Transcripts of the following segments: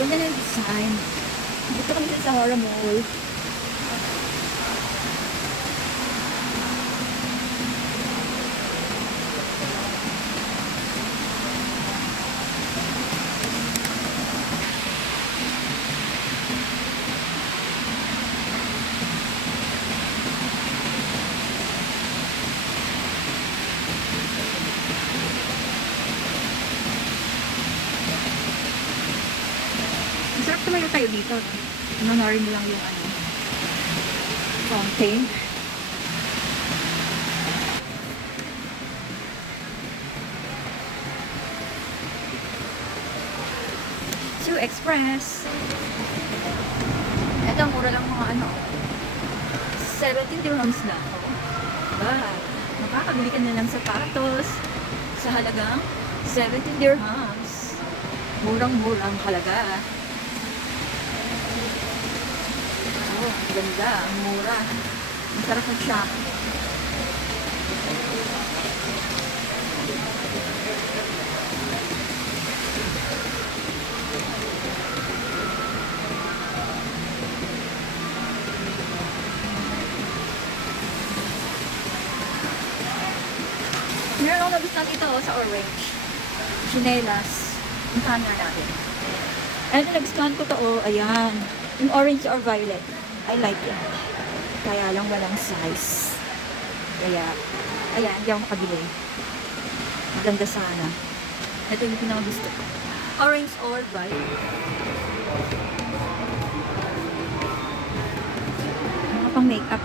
Ganda na yung design. Dito kami sa Sahara Mall. Masarap tumayo tayo dito. Manonorin mo lang yung fountain. Shoe Express. Ito, mura lang mga 17 dirhams na. Diba? Makakabili ka na lang sapatos sa halagang 17 dirhams. Murang-murang halaga. Oh, ang ganda, ang mura. Ang sarap mag-shop. Meron akong nagustuhan dito sa orange. Chinelas. Yung tanner natin. And nagustuhan ko to, ayan. Yung orange or violet. I like it. Kaya lang walang size. Kaya, ayan, hindi ako makabili. Maganda sana. Ito yung pinakagusto ko. Orange or violet. Mga pang makeup.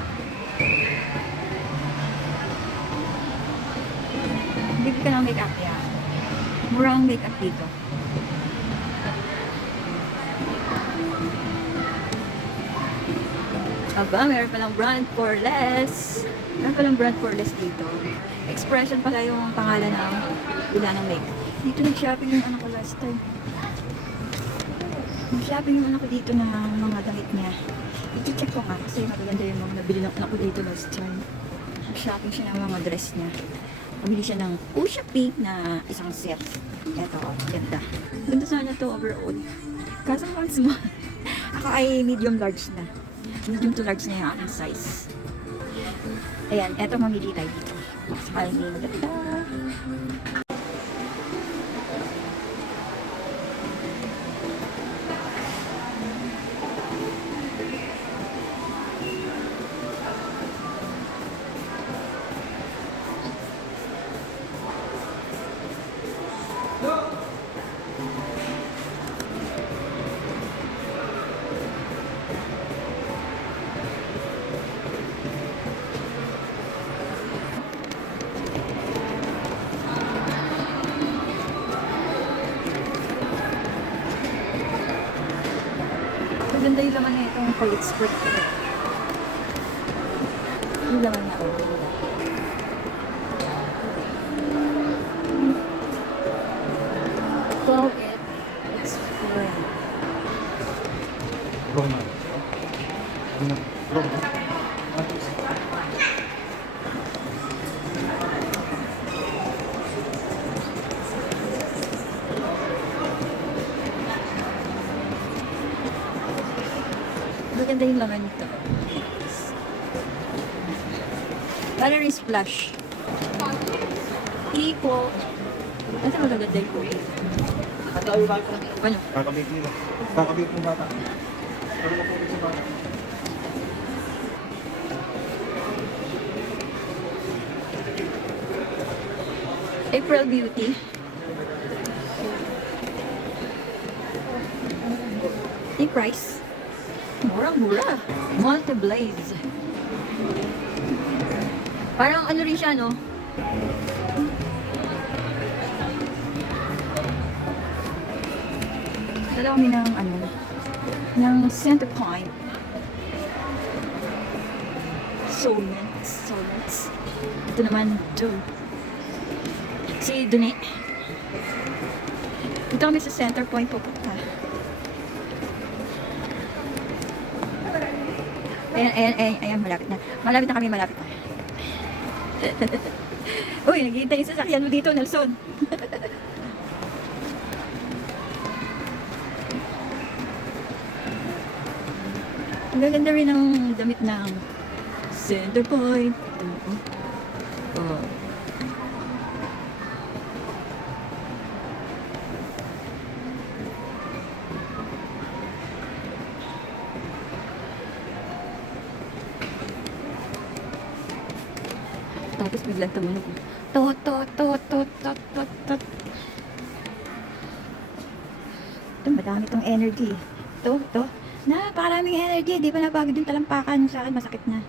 Bibili ka ng makeup yan. Murang makeup dito. Aba, meron palang brand for less. Meron palang brand for less dito. Expression pala yung pangalan ng bila ng makeup. Dito nag-shopping yung anak ko last time. Nag-shopping yung anak ko dito ng mga damit niya. I-check ko nga kasi magaganda yung mga nabili ng anak ko dito last time. Nag-shopping siya ng mga dress niya. Pumili siya ng Usha Pink na isang set. Eto, ganda. Ganda sana to overall. Kaso mga small. Ako ay medium large na. Medium to large na yung aking size. Ayan, eto mamili tayo dito. Sakali may maganda. Maganda yung laman na itong palit skirt. Yung laman na ako. So, it's free. Roma. Roma. Maganda yung laman nito. Calorie splash. Equal. Kasi magaganda yung kulay. Ano? Kakabit nila. Kakabit ng bata. Pero kapag sa bata. April Beauty. Yung price. Murang-mura. Monte Blaze. Parang ano rin siya, no? Dala kami ng center point. Soulmates. Ito naman, si Duni. Dito kami sa center point pupunta. Ayan, malapit na. Malapit na kami. Uy, naghihintay yung sasakyan mo dito, Nelson. Ang gaganda rin ng damit ng Center Point. Ito, oh. Oh. Tapos biglang tumunog. Tot, tot, tot, tot, tot, tot, tot. Ito, madami tong energy. Ito. Napakaraming energy. Di pa napagod yung talampakan sa akin. Masakit na.